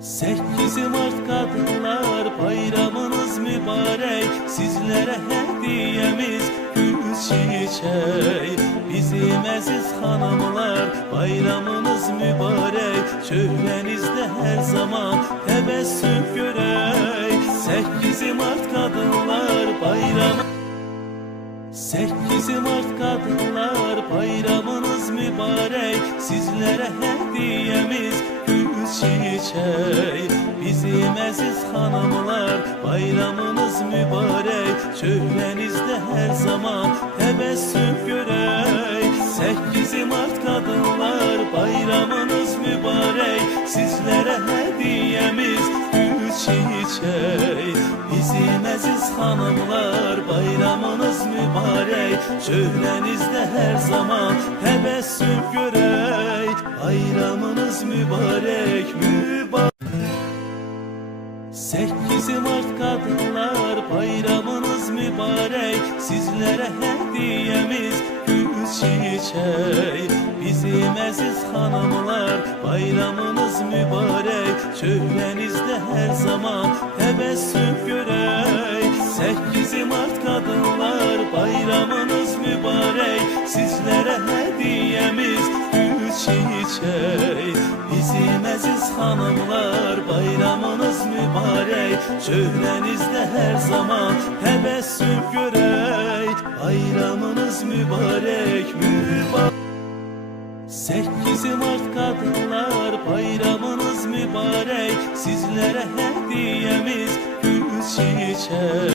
8 Mart Kadınlar Bayramınız mübarek. Sizlere hediyemiz gül çiçek. Bizim aziz hanımlar bayramınız mübarek. Şöhrenizde her zaman tebessüm görek. 8 Mart Kadınlar Bayramı 8 Mart Kadınlar Bayramınız mübarek. Sizlere hediyemiz gül çiçek. Bizim aziz hanımlar bayramınız mübarek. Şöhrenizde her zaman tebessüm görek. 8 Mart Kadınlar Bayramınız mübarek. Sizlere hediyemiz gül çiçek. Bizim aziz hanımlar bayramınız mübarek. Şöhrenizde her zaman tebessüm görek. Bayramınız mübarek, mübarek. 8 Mart Kadınlar Bayramınız mübarek. Sizlere hediyemiz gül çiçek. Bizim aziz hanımlar bayramınız mübarek. Şöhrenizde her zaman tebessüm görek. 8 Mart Kadınlar Bayramınız mübarek. Sizlere hediyemiz gül çiçek. Bizim aziz hanımlar bayramınız mübarek. Şöhrenizde her zaman tebessüm görek. Bayramınız mübarek, mübarek. 8 Mart Kadınlar Bayramınız mübarek. Sizlere hediyemiz gül çiçek.